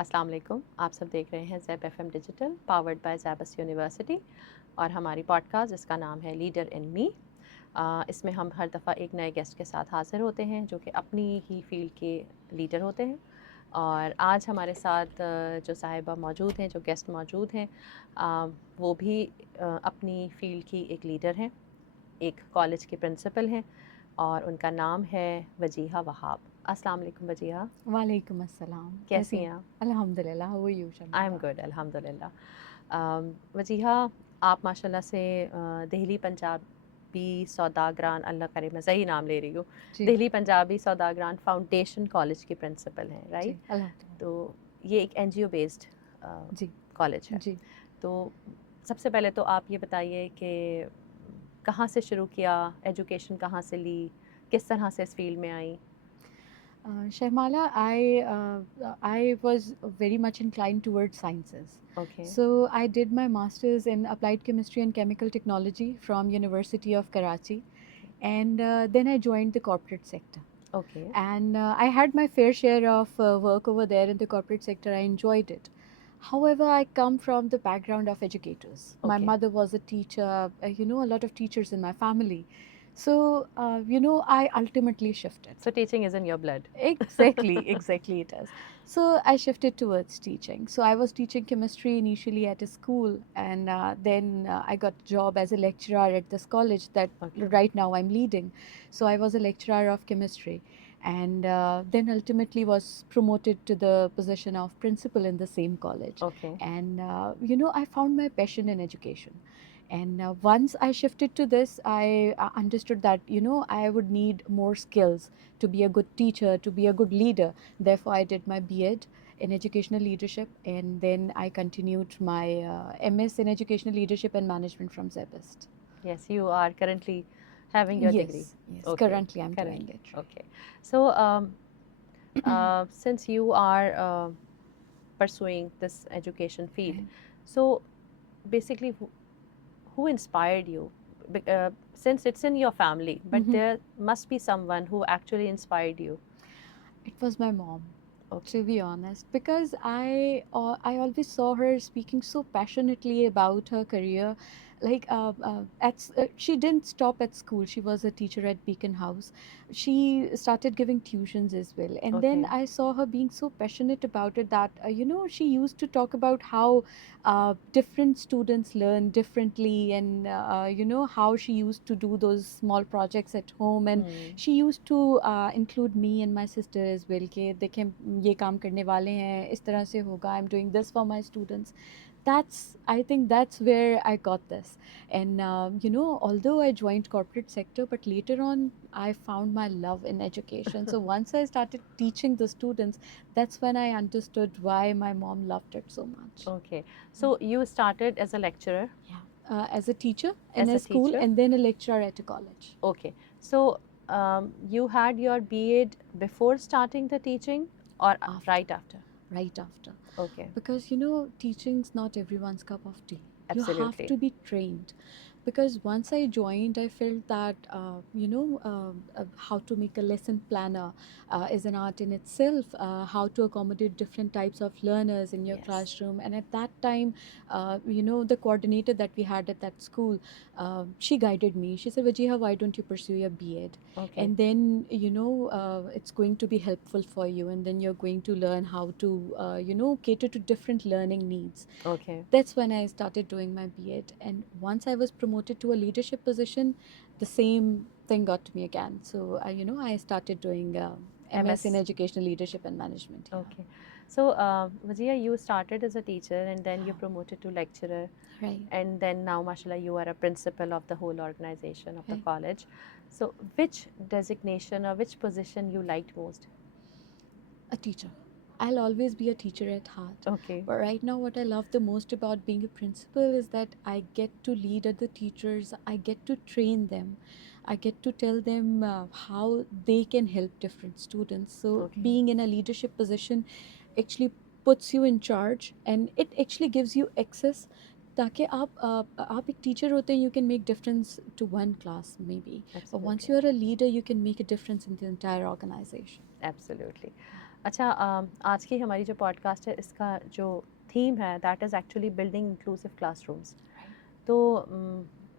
अस्सलाम वालेकुम। आप सब देख रहे हैं Zaib FM digital powered by Zaibs university और हमारी पॉडकास्ट जिसका नाम है लीडर इन मी। इसमें हम हर दफ़ा एक नए गेस्ट के साथ हाज़िर होते हैं जो कि अपनी ही फील्ड के लीडर होते हैं। और आज हमारे साथ जो साहिबा मौजूद हैं, जो गेस्ट मौजूद हैं, वो भी अपनी फील्ड की एक लीडर हैं, एक कॉलेज के प्रिंसिपल हैं और उनका नाम है वजीहा वहाब। अस्सलाम वालेकुम वजीहा, वालेकुम अस्सलाम। कैसी कैसी हैं हैं? आप? अल्हम्दुलिल्लाह, how are you I am Sharmila? Good अल्हम्दुलिल्लाह। वजीहा, आप माशाल्लाह से दिल्ली पंजाबी सौदागरान, अल्लाह करे मैं सही नाम ले रही हूँ, जी, दिल्ली पंजाबी सौदागरान फाउंडेशन कॉलेज की प्रिंसिपल हैं, जी, राइट? अल्हम्दुलिल्लाह। तो ये एक एनजीओ बेस्ड जी, कॉलेज है। जी। तो सबसे पहले तो आप ये बताइए कि कहाँ से शुरू किया, एजुकेशन कहाँ से ली, किस तरह से इस फील्ड में आई? Sharmala, I was very much inclined towards sciences. Okay, So I did my masters in applied chemistry and chemical technology from University of Karachi, and then I joined the corporate sector. Okay, And I had my fair share of work over there in the corporate sector. I enjoyed it. However, I come from the background of educators. My okay. mother was a teacher, a lot of teachers in my family. So, I ultimately shifted. So teaching is in your blood. Exactly it is. So I shifted towards teaching. So I was teaching chemistry initially at a school, and then I got a job as a lecturer at this college that okay, right now I'm leading. So I was a lecturer of chemistry, and then ultimately was promoted to the position of principal in the same college. Okay, And I found my passion in education. And once I shifted to this, I understood that I would need more skills to be a good teacher, to be a good leader. Therefore, I did my B.Ed in educational leadership, and then I continued my MS in educational leadership and management from Zebist. yes, you are currently having your degree. Yes, yes. Okay, Currently, I'm doing currently. it. Okay. So, since you are pursuing this education field, Right. so basically, who inspired you? Since it's in your family, but Mhm. there must be someone who actually inspired you. It was my mom, Okay, to be honest, because I always saw her speaking so passionately about her career. Like she didn't stop at school. She was a teacher at Beacon House. She started giving tuitions as well, and then okay, I saw her being so passionate about it that she used to talk about how different students learn differently, and how she used to do those small projects at home, and hmm. she used to include me and my sister as well कि देखें ये काम करने वाले हैं इस तरह से होगा I'm doing this for my students. I think that's where I got this. And although I joined corporate sector, but later on I found my love in education. So once I started teaching the students, that's when I understood why my mom loved it so much. Okay. So you started as a lecturer, Yeah. As a teacher in as a a school, teacher. and then a lecturer at a college. Okay. So you had your B.Ed before starting the teaching or After. right after? Right after. Okay. Because teaching's not everyone's cup of tea. You have Absolutely. to be trained. Because once I joined, I felt that how to make a lesson planner is an art in itself. How to accommodate different types of learners in your Yes. classroom. And at that time, the coordinator that we had at that school, she guided me. She said, Vajiha, why don't you pursue your B.Ed? Okay. And then it's going to be helpful for you, and then you're going to learn how to cater to different learning needs. Okay. That's when I started doing my B.Ed, and once I was promoted to a leadership position, the same thing got to me again. So I started doing MS in MS. educational leadership and management. Yeah. Okay. So, Vajia, you started as a teacher and then you Yeah. promoted to lecturer, Right. and then now, mashallah, you are a principal of the whole organization of the Right. college. So, which designation or which position you liked most? A teacher. I'll always be a teacher at heart. Okay. But right now, what I love the most about being a principal is that I get to lead other teachers, I get to train them, I get to tell them how they can help different students. So, Okay. being in a leadership position actually puts you in charge, and it actually gives you access ताकि आप एक teacher होते हैं, you can make difference to one class maybe, but once Absolutely. you are a leader, you can make a difference in the entire organization. Absolutely. अच्छा, आज की हमारी जो पॉडकास्ट है इसका जो थीम है that is actually building inclusive classrooms. Right. तो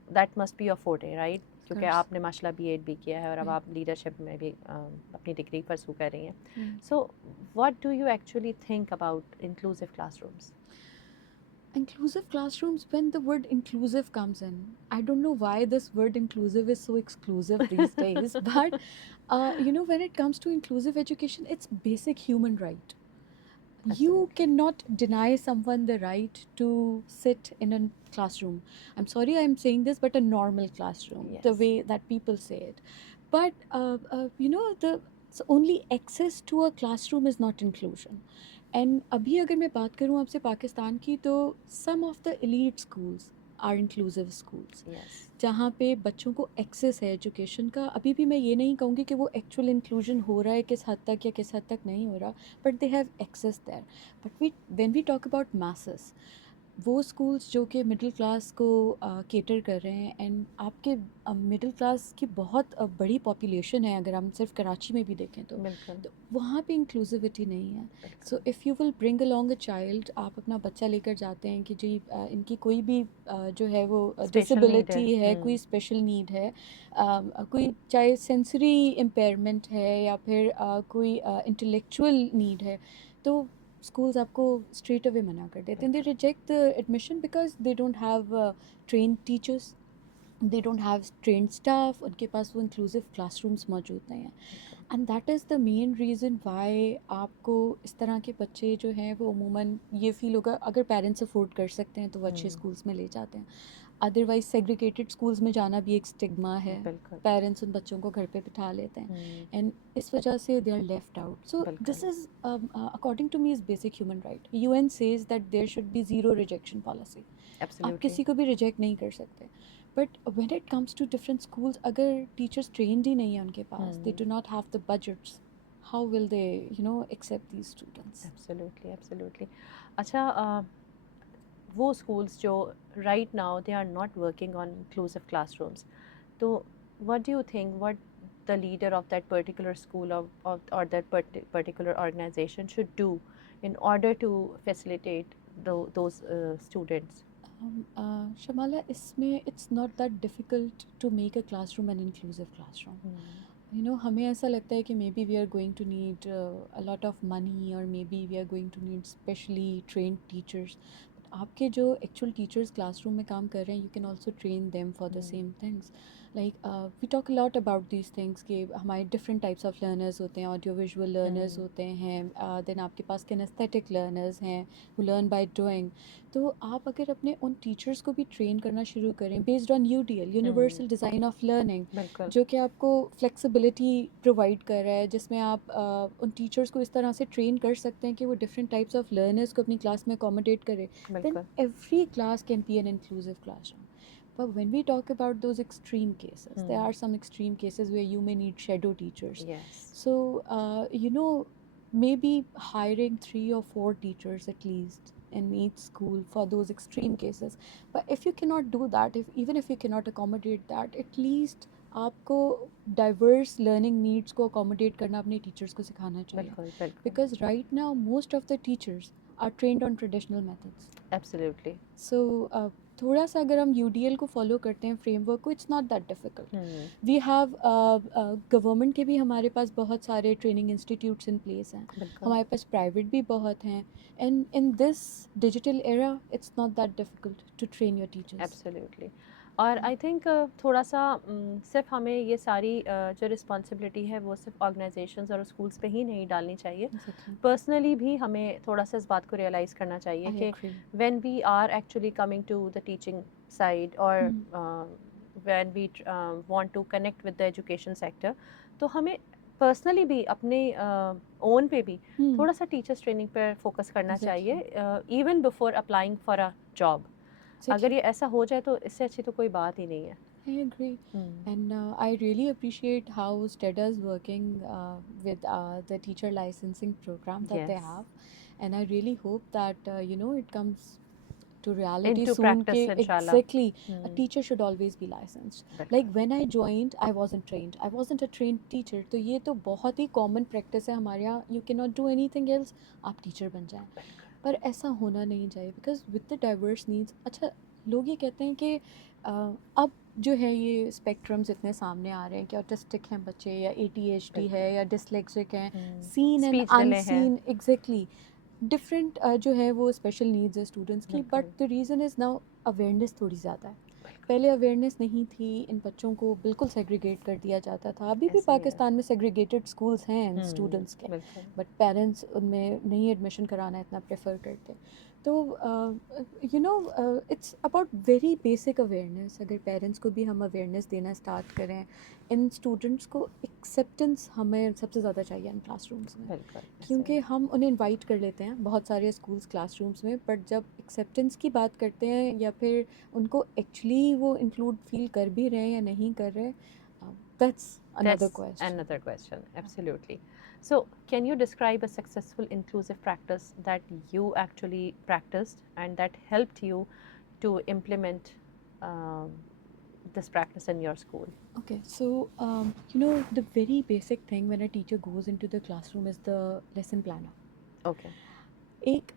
that must be your forte, right? Of क्योंकि course. आपने माशाल्लाह बीएड भी किया है और अब Right. आप लीडरशिप में भी अपनी डिग्री परसू कर रही हैं। Right. So what do you actually think about inclusive classrooms? Inclusive classrooms, when the word inclusive comes in, I don't know why this word inclusive is so exclusive these days, but when it comes to inclusive education, it's basic human right. You Absolutely. cannot deny someone the right to sit in a classroom. I'm sorry I'm saying this, but a normal classroom, the Yes. way that people say it. But the only access to a classroom is not inclusion. And अभी अगर मैं बात करूँ आपसे पाकिस्तान की, तो some of the elite schools are inclusive schools, Yes. जहाँ पे बच्चों को एक्सेस है एजुकेशन का। अभी भी मैं ये नहीं कहूँगी कि वो एक्चुअल इंक्लूजन हो रहा है किस हद तक या किस हद तक नहीं हो रहा, but they have access there. But we when we talk about masses, वो स्कूल्स जो कि मिडिल क्लास को केटर कर रहे हैं, एंड आपके मिडिल क्लास की बहुत बड़ी पॉपुलेशन है अगर हम सिर्फ कराची में भी देखें तो बिल्कुल। वहाँ पे इंक्लूसिविटी नहीं है। सो बिल्कुल। If you will bring along a child, आप अपना बच्चा लेकर जाते हैं कि जी इनकी कोई भी जो है वो स्पेशल नीड है। डिसेबिलिटी है, कोई स्पेशल नीड है, कोई चाहे सेंसरी इम्पेयरमेंट है या फिर कोई इंटेलेक्चुअल नीड है, तो schools आपको straight away मना कर देते हैं। They बिल्कुल। reject the admission because they don't have trained teachers, they don't have trained staff, उनके पास वो inclusive classrooms मौजूद नहीं हैं। बिल्कुल। And that is the main reason why आपको इस तरह के बच्चे जो हैं वो अमूमन ये फील होगा, अगर पेरेंट्स अफोर्ड कर सकते हैं तो वो अच्छे स्कूल्स में ले जाते हैं, अदरवाइज सेग्रीगेटेड स्कूल्स में जाना भी एक स्टिग्मा है। बिल्कुल। पेरेंट्स उन बच्चों को घर पे बिठा लेते हैं, हम्म, एंड इस वजह से they are left out. So this बिल्कुल। Is according to me is basic human right. UN says that there should be zero rejection policy. आप एब्सोल्युटली। किसी को भी रिजेक्ट नहीं कर सकते, but when it comes to different schools, अगर teachers trained ही नहीं है उनके पास, they do not have the budgets, how will they accept these students? Absolutely. Absolutely. अच्छा, वो स्कूल्स जो right now they are not working on inclusive classrooms, तो what do you think what the leader of that particular school or that particular organization should do in order to facilitate those students? Shamala, इसमें it's not that difficult to make a classroom an inclusive classroom. हमें ऐसा लगता है कि maybe we are going to need a lot of money, or maybe we are going to need specially trained teachers. But आपके जो actual teachers classroom में काम कर रहे हैं, you can also train them for the same things. Like we talk a lot about these things कि हमारे different types of learners होते हैं, audio visual learners होते हैं, then आपके पास kinesthetic learners हैं who learn by doing. तो आप अगर अपने उन टीचर्स को भी ट्रेन करना शुरू करें based on UDL, universal design of learning, बिल्कुल। जो कि आपको फ्लेक्सिबिलिटी प्रोवाइड कर रहा है, जिसमें आप उन टीचर्स को इस तरह से ट्रेन कर सकते हैं कि वो डिफरेंट टाइप्स ऑफ लर्नर्स को अपनी क्लास में अकोमोडेट करें, देन बिल्कुल। every class can be an inclusive classroom. But when we talk about those extreme cases, there are some extreme cases where you may need shadow teachers. Yes. So, maybe hiring 3 or 4 teachers at least in each school for those extreme cases. But if you cannot do that, even if you cannot accommodate that, at least आपको diverse learning needs को accommodate करना अपने teachers को सिखाना चाहिए. बिल्कुल। बिल्कुल। Because right now most of the teachers are trained on traditional methods. Absolutely. So थोड़ा सा अगर हम UDL को फॉलो करते हैं फ्रेमवर्क को, it's not that difficult. We have government के भी हमारे पास बहुत सारे ट्रेनिंग इंस्टीट्यूट्स इन प्लेस हैं, बिल्कुल। हमारे पास प्राइवेट भी बहुत हैं, and in this digital era it's not that difficult to train your teachers. Absolutely. और आई थिंक थोड़ा सा सिर्फ हमें ये सारी जो रिस्पॉन्सिबिलिटी है वो सिर्फ ऑर्गेनाइजेशंस और स्कूल्स पे ही नहीं डालनी चाहिए, पर्सनली भी हमें थोड़ा सा इस बात को रियलाइज़ करना चाहिए कि when we are actually coming to the teaching side और when we want to connect with the education sector, तो हमें पर्सनली भी अपने ओन पे भी थोड़ा सा टीचर्स ट्रेनिंग पर फोकस करना चाहिए, even before applying for a job. अगर ये ऐसा हो जाए तो इससे अच्छी तो कोई बात ही नहीं है। I agree. And I really appreciate how STEDA is working with the teacher licensing program that they Yes. have. And I really hope that, it comes to reality Into soon practice, कि inshallah. exactly a teacher should always be licensed. Like when I joined, I wasn't trained. I wasn't a trained teacher. तो ये तो बहुत ही common practice है हमारे यहाँ. You cannot do anything else. आप teacher बन जाएं. पर ऐसा होना नहीं चाहिए because with the diverse needs. अच्छा लोग ये कहते हैं कि अब जो है ये स्पेक्ट्रम्स इतने सामने आ रहे हैं कि ऑटिस्टिक हैं बच्चे या ADHD है या डिसलेक्सिक हैं, सीन एंड Speech delay है. अनसीन एग्जैक्टली डिफरेंट जो है वो स्पेशल नीड्स है स्टूडेंट्स की. But the reason is now awareness थोड़ी ज़्यादा है. पहले अवेयरनेस नहीं थी, इन बच्चों को बिल्कुल सेग्रीगेट कर दिया जाता था. अभी भी ऐसे ही है. पाकिस्तान में सेग्रीगेटेड स्कूल्स हैं इन स्टूडेंट्स के, बिल्कुल. बट पेरेंट्स उनमें नहीं एडमिशन कराना इतना प्रेफर करते. तो you know it's about very basic awareness. अगर पेरेंट्स को भी हम अवेयरनेस देना स्टार्ट करें, इन स्टूडेंट्स को एक्सेप्टेंस हमें सबसे ज़्यादा चाहिए इन क्लासरूम्स में. बिल्कुल. ऐसे क्योंकि ही. हम उन्हें इनवाइट कर लेते हैं बहुत सारे स्कूल्स क्लासरूम्स में, बट जब एक्सेप्टेंस की बात करते हैं या फिर उनको एक्चुअली वो इंक्लूड फील कर भी रहे हैं या नहीं कर रहे, that's another That's question. another question. Absolutely. So, can you describe a successful inclusive practice that you actually practiced and that helped you to implement um, this practice in your school? Okay, so you know the very basic thing when a teacher goes into the classroom is the lesson planner. Okay. एक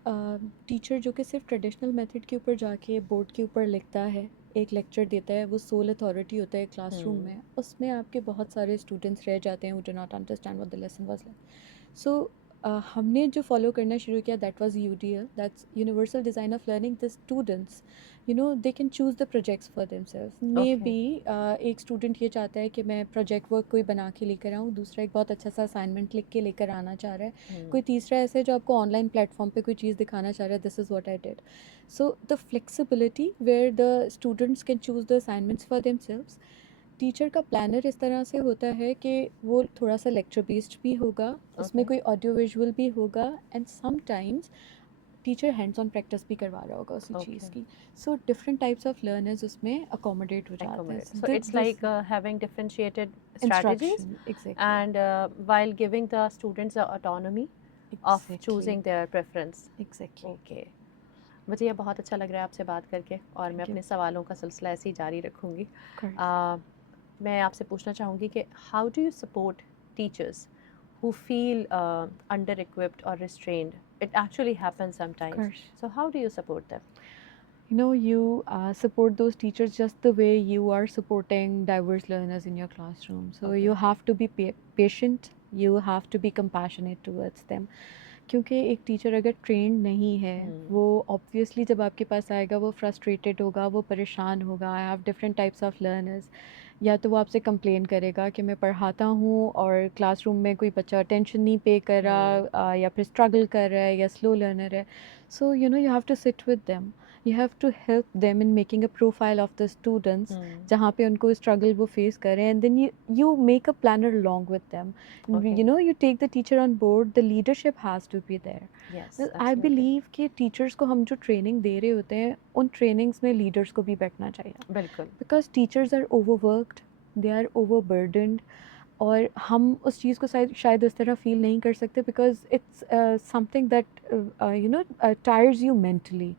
teacher जो कि सिर्फ traditional method के ऊपर जाके board के ऊपर लिखता है, एक लेक्चर देता है, वो सोल अथॉरिटी होता है क्लासरूम में, उसमें आपके बहुत सारे स्टूडेंट्स रह जाते हैं who do not understand what the lesson was like. So हमने जो फॉलो करना शुरू किया that was UDL, that's universal design of learning. The students you know they can choose the projects for themselves. Maybe एक student ये चाहता है कि मैं प्रोजेक्ट वर्क कोई बना के लेकर आऊँ, दूसरा एक बहुत अच्छा सा असाइनमेंट लिख के लेकर आना चाह रहा है, कोई तीसरा ऐसे जो आपको ऑनलाइन प्लेटफॉर्म पे कोई चीज़ दिखाना चाह रहा है. This is what I did. So the flexibility where the students can choose the assignments for themselves. Teacher का प्लानर इस तरह से होता है कि वो थोड़ा सा लेक्चर बेस्ड भी होगा, उसमें कोई ऑडियो विजुअल भी होगा, and sometimes teacher hands on practice भी करवा रहा होगा उसी चीज़ की. So different types of learners उसमें अकोमोडेट हो जाते हैं. So it's like having differentiated strategies exactly. and while giving the students the autonomy of choosing their preference. Exactly. Okay. मुझे ये बहुत अच्छा लग रहा है आपसे बात करके और मैं Thank you. अपने सवालों का सिलसिला ऐसे ही जारी रखूँगी. Of course. मैं आपसे पूछना चाहूँगी कि how do you support teachers who feel under equipped or restrained? It actually happens sometimes. course. So how do you support them? You know, you support those teachers just the way you are supporting diverse learners in your classroom. So Okay. you have to be patient, you have to be compassionate towards them. क्योंकि एक teacher अगर trend नहीं है, वो obviously जब आपके पास आएगा वो फ्रस्ट्रेटेड होगा, वो परेशान होगा. I have different types of learners. या तो वो आपसे कंप्लेन करेगा कि मैं पढ़ाता हूँ और क्लासरूम में कोई बच्चा अटेंशन नहीं पे कर रहा, या फिर स्ट्रगल कर रहा है या स्लो लर्नर है. So you know you have to sit with them, you have to help them in making a profile of the students जहाँ पे उनको struggle वो face करें, and then you make a planner along with them. Okay. You know, you take the teacher on board. The leadership has to be there. Yes, I absolutely. believe कि teachers को हम जो training दे रहे होते हैं, उन trainings में leaders को भी बैठना चाहिए. बिल्कुल. Because teachers are overworked, they are overburdened. और हम उस चीज़ को शायद उस तरह फील नहीं कर सकते because it's something that you know tyres you mentally.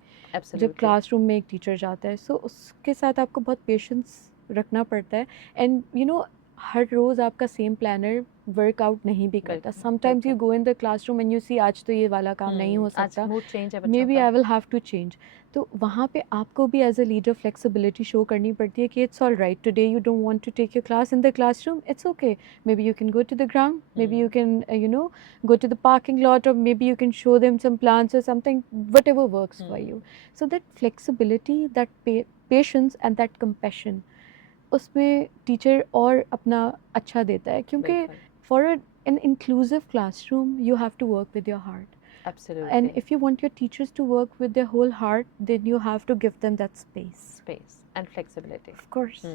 जब क्लासरूम में एक टीचर जाता है, सो उसके साथ आपको बहुत पेशेंस रखना पड़ता है. एंड यू नो हर रोज़ आपका सेम प्लानर वर्कआउट नहीं भी करता. Sometimes you go in the classroom and you see आज तो ये वाला काम नहीं हो सकता, maybe I will have to change. तो वहाँ पे आपको भी as a leader flexibility show करनी पड़ती है कि it's all right, today you don't want to take your class in the classroom, it's okay, may be you can go to the ground, maybe you can you know go to the parking lot, or maybe you can show them some plants or something, whatever works for you. So that flexibility, that patience and that compassion, उसमें teacher और अपना अच्छा देता है. क्योंकि for an inclusive classroom you have to work with your heart. Absolutely. And if you want your teachers to work with their whole heart, then you have to give them that space and flexibility. Of course.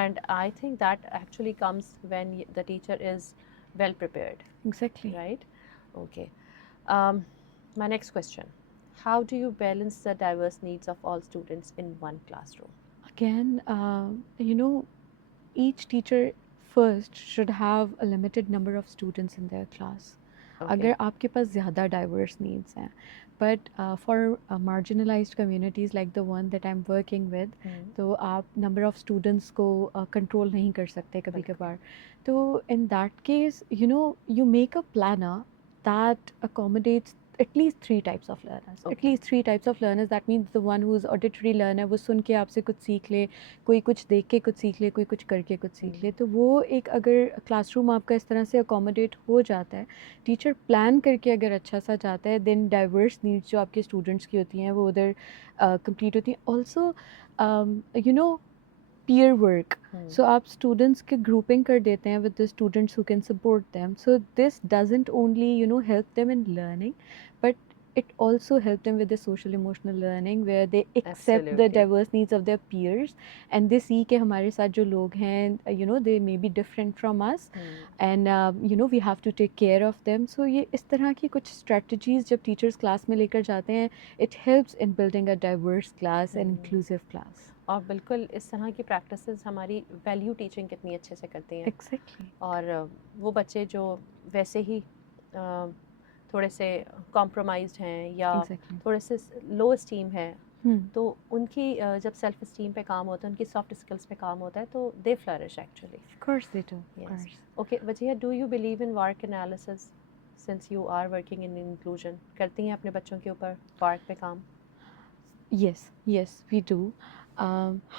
And I think that actually comes when the teacher is well prepared. Exactly. Right? Okay. My next question. How do you balance the diverse needs of all students in one classroom? Again, you know, each teacher first should have a limited number of students in their class. Okay. अगर आपके पास ज़्यादा diverse needs हैं, but for marginalised communities like the one that I am working with, तो आप number of students को control नहीं कर सकते कभी बिल्कुल। कभार. तो in that case you make a planner that accommodates at least three types of learners. At Okay. least three types of learners. That means the one who's auditory learner, वो सुन के आपसे कुछ सीख ले, कोई कुछ देख के कुछ सीख ले, कोई कुछ करके कुछ सीख ले. तो वो एक अगर क्लासरूम आपका इस तरह से अकोमोडेट हो जाता है, टीचर प्लान करके अगर अच्छा सा जाता है, देन डाइवर्स नीड्स जो आपके स्टूडेंट्स की होती हैं वो उधर कंप्लीट होती हैं. Also peer work. So आप students के grouping कर देते हैं with the students who can support them. So this doesn't only help them in learning, but it also help them with the social emotional learning where they accept the Absolutely. diverse needs of their peers and they see कि हमारे साथ जो लोग हैं they may be different from us and we have to take care of them. So ये इस तरह की कुछ strategies जब teachers class में लेकर जाते हैं, it helps in building a diverse class and inclusive class. और बिल्कुल इस तरह की प्रैक्टिसेस हमारी वैल्यू टीचिंग कितनी अच्छे से करती हैं. Exactly. और वो बच्चे जो वैसे ही थोड़े से कॉम्प्रोमाइज्ड हैं या Exactly. थोड़े से लो स्टीम है, तो उनकी जब सेल्फ स्टीम पे काम होता है, उनकी सॉफ्ट स्किल्स पे काम होता है, तो they flourish actually. Of course they do. Of Yes. course. Okay Wajiha, do you believe in work analysis since you are working in inclusion? करती हैं अपने बच्चों के ऊपर वर्क पे काम? Yes, yes, we do.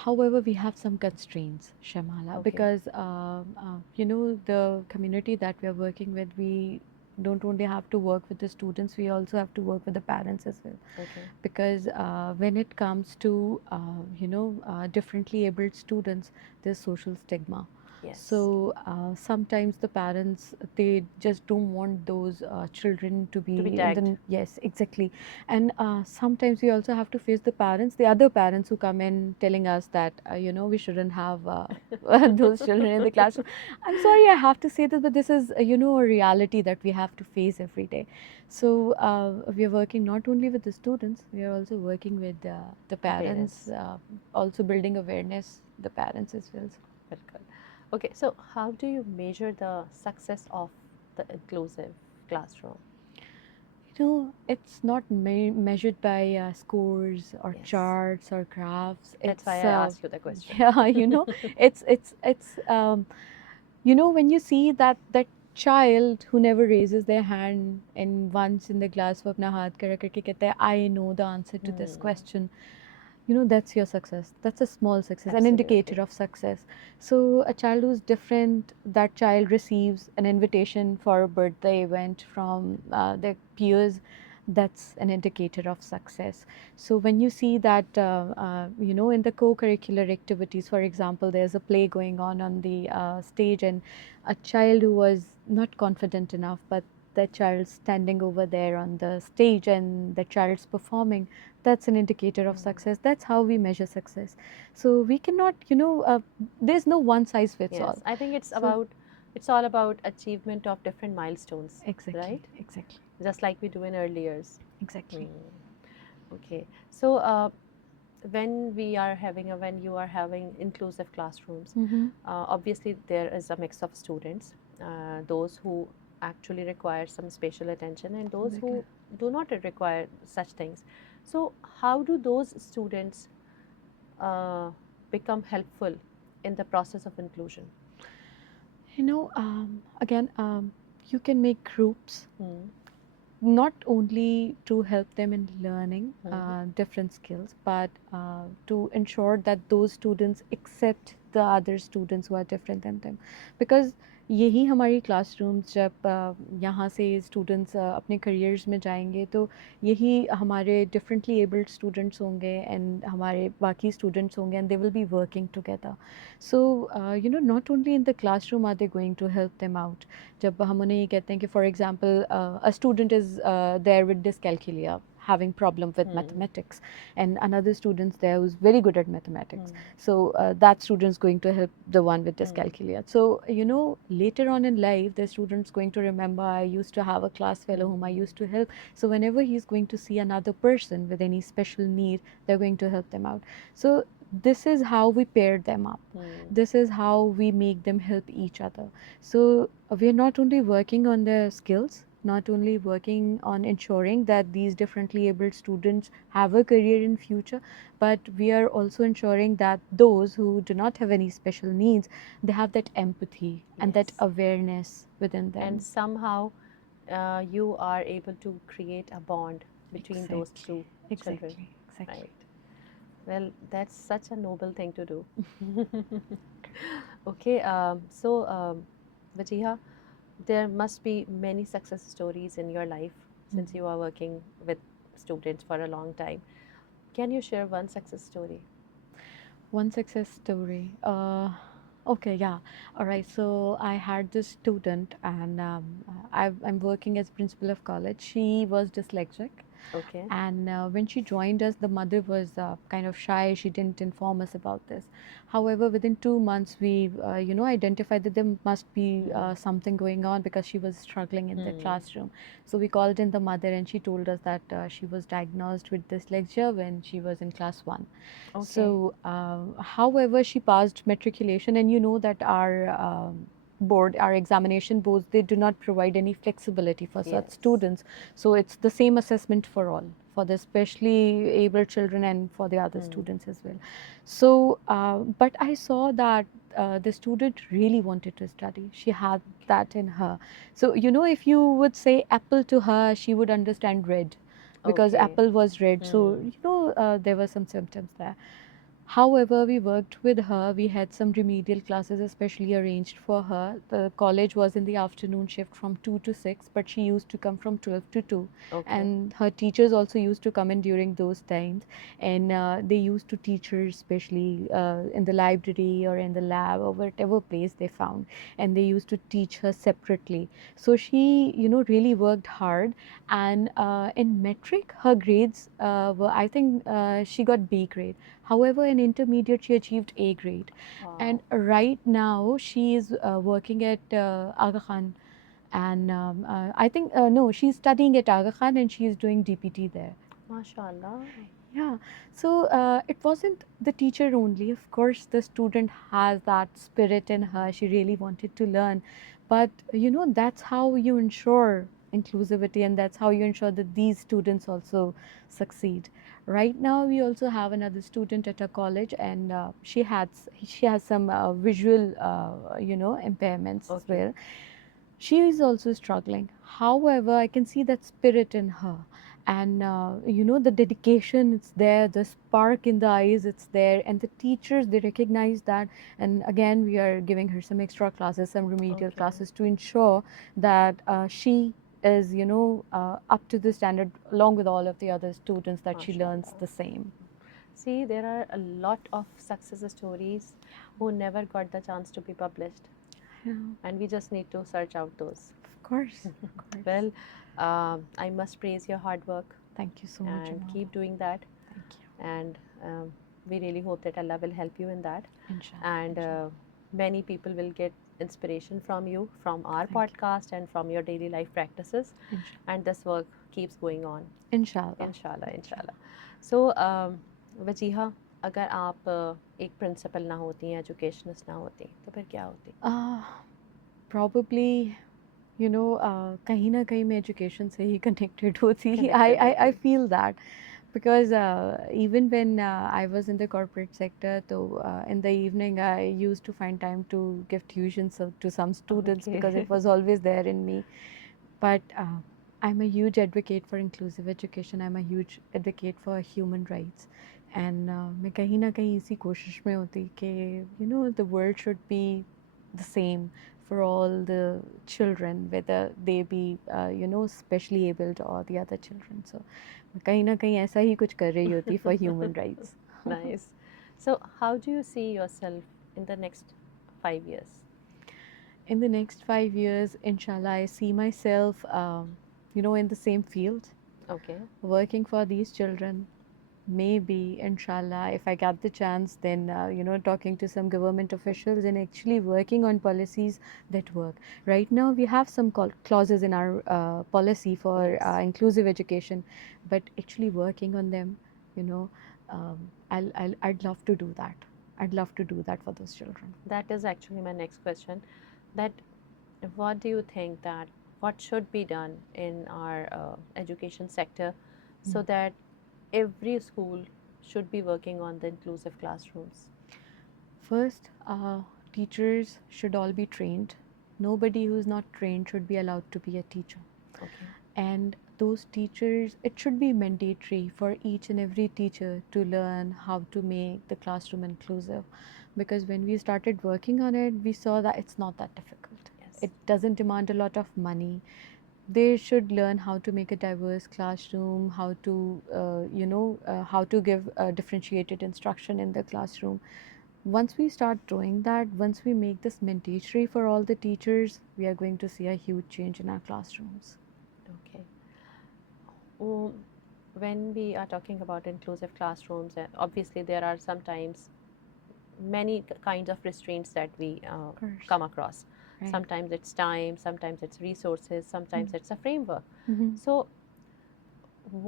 However, we have some constraints, Shamala, Okay. because the community that we are working with, we don't only have to work with the students, we also have to work with the parents as well. Okay. Because when it comes to differently abled students, there's social stigma. Yes. So sometimes the parents, they just don't want those children to be tagged. Yes, exactly. And sometimes we also have to face the parents, the other parents who come in telling us that we shouldn't have those children in the classroom. I'm sorry I have to say this, but this is a reality that we have to face every day. So we are working not only with the students, we are also working with the parents, also building awareness, the parents as well. बिल्कुल. Okay, so how do you measure the success of the inclusive classroom? It's not measured by scores or Yes. charts or graphs. That's why I asked you the question. Yeah, it's when you see that child who never raises their hand and once in the class वो अपना हाथ खड़ा करके कहता है I know the answer to this question. That's your success. That's a small success, Absolutely. an indicator of success. So a child who's different, that child receives an invitation for a birthday event from their peers, that's an indicator of success. So when you see that, in the co-curricular activities, for example, there's a play going on the stage and a child who was not confident enough, but the child standing over there on the stage and the child's performing, that's an indicator of success. That's how we measure success. So we cannot, there's no one size fits all. Yes, I think it's all about achievement of different milestones. Exactly. Right? Exactly. Just like we do in early years. Exactly. Okay. So when you are having inclusive classrooms, obviously there is a mix of students, those who actually require some special attention and those who do not require such things. So how do those students become helpful in the process of inclusion? Again, you can make groups, not only to help them in learning different skills, but to ensure that those students accept the other students who are different than them. Because यही हमारी classrooms जब यहाँ से students अपने careers में जाएंगे तो यही हमारे डिफरेंटली एबल्ड स्टूडेंट्स होंगे एंड हमारे बाकी स्टूडेंट्स होंगे and they will be working together. So not only in the classroom are they going to help them out. जब हम उन्हें ये कहते हैं कि for example a student is there with dyscalculia, having problem with mathematics, and another student's there who's very good at mathematics. So that student's going to help the one with dyscalculia. So later on in life the student's going to remember, I used to have a class fellow whom I used to help. So whenever he's going to see another person with any special need, they're going to help them out. So this is how we pair them up. This is how we make them help each other. So we are not only working on their skills, not only working on ensuring that these differently abled students have a career in future, but we are also ensuring that those who do not have any special needs, they have that empathy and that Yes. awareness within them. And somehow you are able to create a bond between those two children, Exactly. right? Well, that's such a noble thing to do. Okay, Wajiha, there must be many success stories in your life since you are working with students for a long time. Can you share one success story? One success story. Okay, yeah. All right. So I had this student, and I'm working as principal of college. She was dyslexic, Okay. and when she joined us, the mother was kind of shy. She didn't inform us about this. However, within 2 months, we identified that there must be something going on because she was struggling in the classroom. So we called in the mother, and she told us that she was diagnosed with dyslexia when she was in class 1. Okay. So, however, she passed matriculation, and you know that our board, our examination boards, they do not provide any flexibility for such Yes. students. So it's the same assessment for all, for the specially able children and for the other students as well. So, but I saw that the student really wanted to study. She had that in her. So, you know, if you would say apple to her, she would understand red because Okay. apple was red. So, you know, there were some symptoms there. However, we worked with her. We had some remedial classes especially arranged for her. The college was in the afternoon shift from 2 to 6, but she used to come from 12 to 2. Okay. And her teachers also used to come in during those times. And they used to teach her, especially in the library or in the lab or whatever place they found. And they used to teach her separately. So she, you know, really worked hard. And in metric, her grades were, I think she got B grade. However, in intermediate, she achieved A grade. Wow. And right now, she is working at Aga Khan. And I think, no, she's studying at Aga Khan and she is doing DPT there. MashaAllah. Yeah, so it wasn't the teacher only. Of course, the student has that spirit in her. She really wanted to learn. But, you know, that's how you ensure inclusivity and that's how you ensure that these students also succeed. Right now, we also have another student at our college and she has some visual, impairments as Okay. well. She is also struggling. However, I can see that spirit in her. And, the dedication, it's there, the spark in the eyes, it's there. And the teachers, they recognize that. And again, we are giving her some extra classes, some remedial Okay. classes to ensure that she is, up to the standard along with all of the other students, that she learns MashaAllah. the same. See, there are a lot of success stories who never got the chance to be published, Yeah, and we just need to search out those. of course. Of course. Well, I must praise your hard work Thank you so much, and Amala. keep doing that. Thank you. And we really hope that Allah will help you in that. Inshallah. And many people will get inspiration from you, from our Thank you. podcast, and from your daily life practices. Inshallah. And this work keeps going on. Inshallah. इंशाल्लाह इंशाल्लाह. So, Wajiha, अगर आप एक principal ना होती हैं, educationist ना होती, तो फिर क्या होती? Probably, कहीं ना कहीं मैं education से ही connected होती. Connected I होती. feel that because even when I was in the corporate sector, so in the evening I used to find time to give tuitions to some students Okay. because it was always there in me. But I'm a huge advocate for inclusive education. I'm a huge advocate for human rights. And मैं कहीं ना कहीं इसी कोशिश में होती कि the world should be the same for all the children, whether they be specially abled or the other children. So मैं कहीं ना कहीं ऐसा ही कुछ कर रही होती for human rights. Nice. So, how do you see yourself in the next 5 years? In the next 5 years, inshallah, I see myself, in the same field, Okay. working for these children. Maybe, inshallah, if I get the chance, then, talking to some government officials and actually working on policies that work. Right now, we have some clauses in our policy for Yes. inclusive education, but actually working on them, I'd love to do that. I'd love to do that for those children. That is actually my next question. That what do you think that what should be done in our education sector so Mm. that every school should be working on the inclusive classrooms? First, teachers should all be trained. Nobody who's not trained should be allowed to be a teacher. Okay. And those teachers, it should be mandatory for each and every teacher to learn how to make the classroom inclusive. Because when we started working on it, we saw that it's not that difficult. Yes. It doesn't demand a lot of money. They should learn how to make a diverse classroom, how to, how to give differentiated instruction in the classroom. Once we start doing that, once we make this mandatory for all the teachers, we are going to see a huge change in our classrooms. Okay. Um, when we are talking about inclusive classrooms, obviously there are sometimes many kinds of restraints that we Of course. come across. Right. Sometimes it's time, sometimes it's resources, sometimes it's a framework. Mhm. So,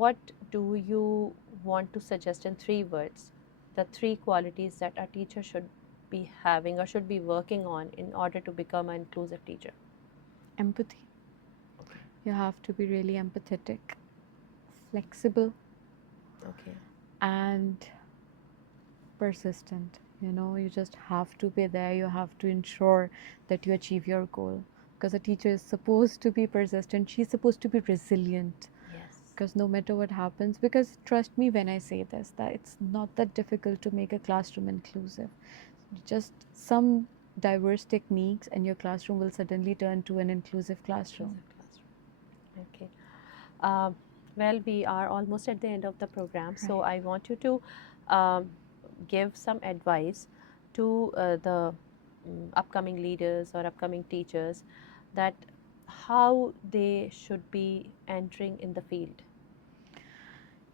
what do you want to suggest in 3 words, the 3 qualities that a teacher should be having or should be working on in order to become an inclusive teacher? Empathy. Okay. You have to be really empathetic, flexible, Okay. and persistent. You just have to be there. You have to ensure that you achieve your goal. Because a teacher is supposed to be persistent, she's supposed to be resilient. Yes. Because no matter what happens, because trust me when I say this, that it's not that difficult to make a classroom inclusive. Just some diverse techniques, and your classroom will suddenly turn to an inclusive classroom. Inclusive classroom. Okay. Um, well, we are almost at the end of the program, so I want you to um, give some advice to the upcoming leaders or upcoming teachers that how they should be entering in the field.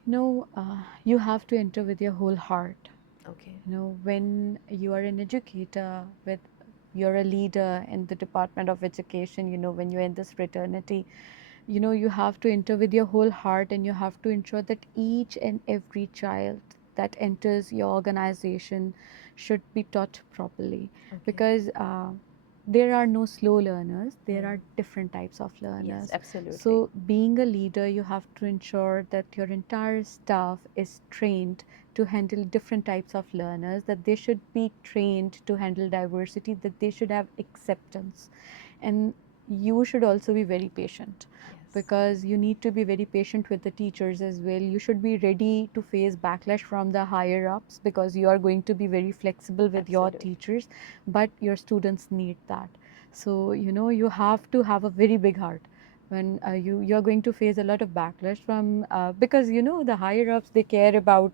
You have to enter with your whole heart. Okay. When you are an educator, you're a leader in the Department of Education, when you're in this fraternity, you have to enter with your whole heart, and you have to ensure that each and every child that enters your organization should be taught properly. Okay. Because there are no slow learners, there are different types of Yes, learners. absolutely. So being a leader, you have to ensure that your entire staff is trained to handle different types of learners, that they should be trained to handle diversity, that they should have acceptance. And you should also be very patient, because you need to be very patient with the teachers as well. You should be ready to face backlash from the higher ups, because you are going to be very flexible with your Absolutely. teachers, but your students need that. So you have to have a very big heart when you're going to face a lot of backlash from because the higher ups, they care about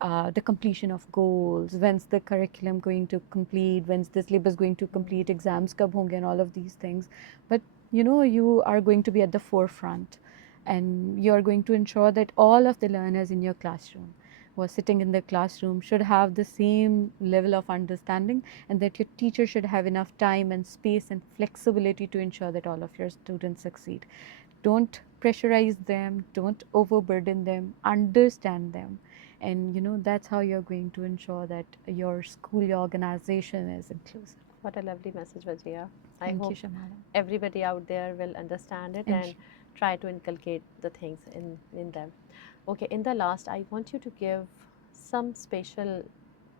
the completion of goals, when's the curriculum going to complete, when's the syllabus going to complete, exams kab honge, and all of these things. But you are going to be at the forefront, and you are going to ensure that all of the learners in your classroom who are sitting in the classroom should have the same level of understanding, and that your teacher should have enough time and space and flexibility to ensure that all of your students succeed. Don't pressurize them, don't overburden them, understand them. And that's how you're going to ensure that your school, your organization is inclusive. What a lovely message, Vajia. I Thank hope you, Shamala. everybody out there will understand it and try to inculcate the things in them. Okay, in the last, I want you to give some special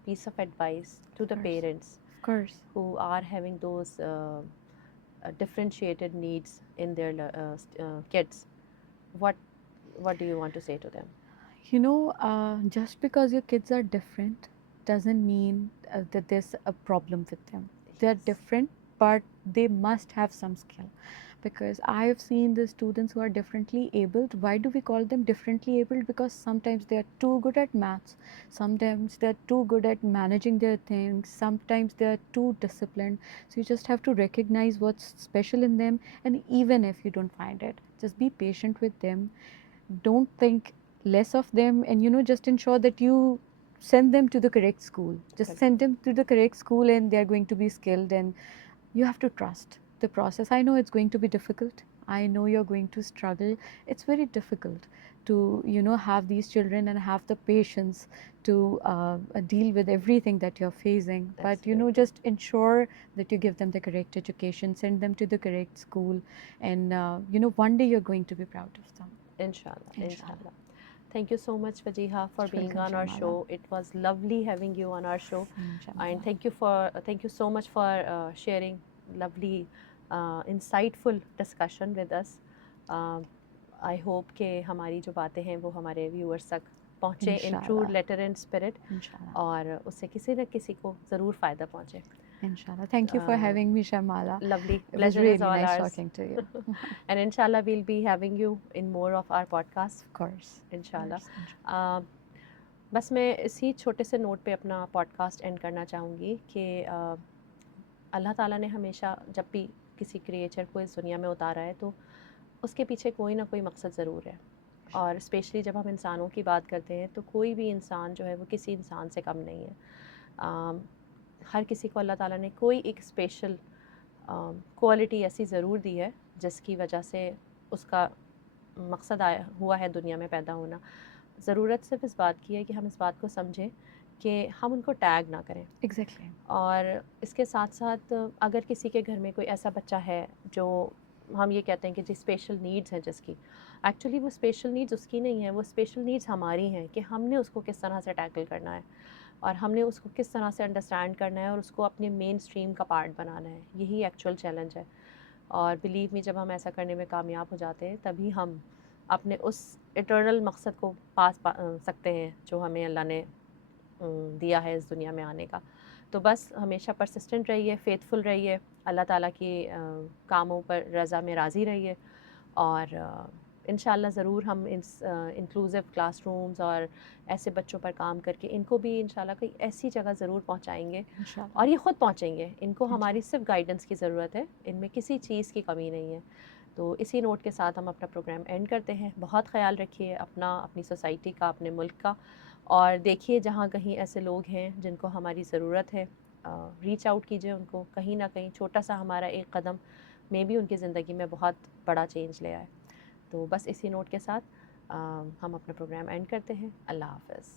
piece of advice to the parents Of course. who are having those differentiated needs in their kids. What do you want to say to them? Just because your kids are different doesn't mean that there's a problem with them. They're different, but they must have some skill. Because I have seen the students who are differently abled. Why do we call them differently abled? Because sometimes they are too good at maths, sometimes they're too good at managing their things, sometimes they're too disciplined. So you just have to recognize what's special in them, and even if you don't find it, just be patient with them. Don't think less of them, and just ensure that you send them to the correct school. Just send them to the correct school, and they're going to be skilled, and you have to trust the process. I know it's going to be difficult. I know you're going to struggle. It's very difficult to, you know, have these children and have the patience to deal with everything that you're facing. But, you know, Absolutely. just ensure that you give them the correct education, send them to the correct school, and, you know, one day you're going to be proud of them. Inshallah, Inshallah. inshallah. Thank you so much, Wajiha, for being Welcome, on our show. Shamala. It was lovely having you on our show, and Shamala. thank you so much for sharing lovely, insightful discussion with us. I hope कि हमारी जो बातें हैं वो हमारे viewers तक पहुँचे in true Inshallah. Letter and spirit, Inshallah. और उससे किसी न किसी को ज़रूर फ़ायदा पहुँचे. Inshallah. Thank you for having me, Shamala. Lovely. It was Pleasure is really all nice ours. talking to you. And inshallah we'll be having you in more of our podcasts. Of course. Inshallah. Of course, inshallah. बस मैं इसी छोटे से note पे अपना podcast and करना चाहूँगी कि अल्लाह ताला ने हमेशा जब भी किसी क्रिएचर को इस दुनिया में उतारा है तो उसके पीछे कोई ना कोई मकसद ज़रूर है. और स्पेशली जब हम इंसानों की बात करते हैं तो कोई भी इंसान जो है वो किसी इंसान से कम नहीं है. हर किसी को अल्लाह ताला ने कोई एक स्पेशल क्वालिटी ऐसी ज़रूर दी है जिसकी वजह से उसका मकसद आया हुआ है दुनिया में पैदा होना. ज़रूरत सिर्फ इस बात की है कि हम इस बात को समझें कि हम उनको टैग ना करें. Exactly. और इसके साथ साथ अगर किसी के घर में कोई ऐसा बच्चा है जो हम ये कहते हैं कि जी स्पेशल नीड्स हैं जिसकी, एक्चुअली वो स्पेशल नीड्स उसकी नहीं है, वो स्पेशल नीड्स हमारी हैं कि हमने उसको किस तरह से टैकल करना है और हमने उसको किस तरह से अंडरस्टैंड करना है और उसको अपने मेन स्ट्रीम का पार्ट बनाना है. यही एक्चुअल चैलेंज है. और बिलीव मी, जब हम ऐसा करने में कामयाब हो जाते हैं तभी हम अपने उस इटर्नल मकसद को सकते हैं जो हमें अल्लाह ने दिया है इस दुनिया में आने का. तो बस हमेशा परसिस्टेंट रहिए, फेथफुल रहिए, अल्लाह ताला की कामों पर रज़ा में राज़ी रहिए, और इंशाल्लाह ज़रूर हम इंक्लूसिव क्लासरूम्स और ऐसे बच्चों पर काम करके इनको भी इंशाल्लाह कोई ऐसी जगह ज़रूर पहुंचाएंगे, Inshallah. और ये ख़ुद पहुंचेंगे. इनको हमारी सिर्फ गाइडेंस की ज़रूरत है, इनमें किसी चीज़ की कमी नहीं है. तो इसी नोट के साथ हम अपना प्रोग्राम एंड करते हैं. बहुत ख्याल रखिए अपना, अपनी सोसाइटी का, अपने मुल्क का, और देखिए जहाँ कहीं ऐसे लोग हैं जिनको हमारी ज़रूरत है, रीच आउट कीजिए उनको. कहीं ना कहीं छोटा सा हमारा एक कदम मे भी उनकी ज़िंदगी में बहुत बड़ा चेंज ले आए. तो बस इसी नोट के साथ हम अपना प्रोग्राम एंड करते हैं. अल्लाह हाफ़िज़.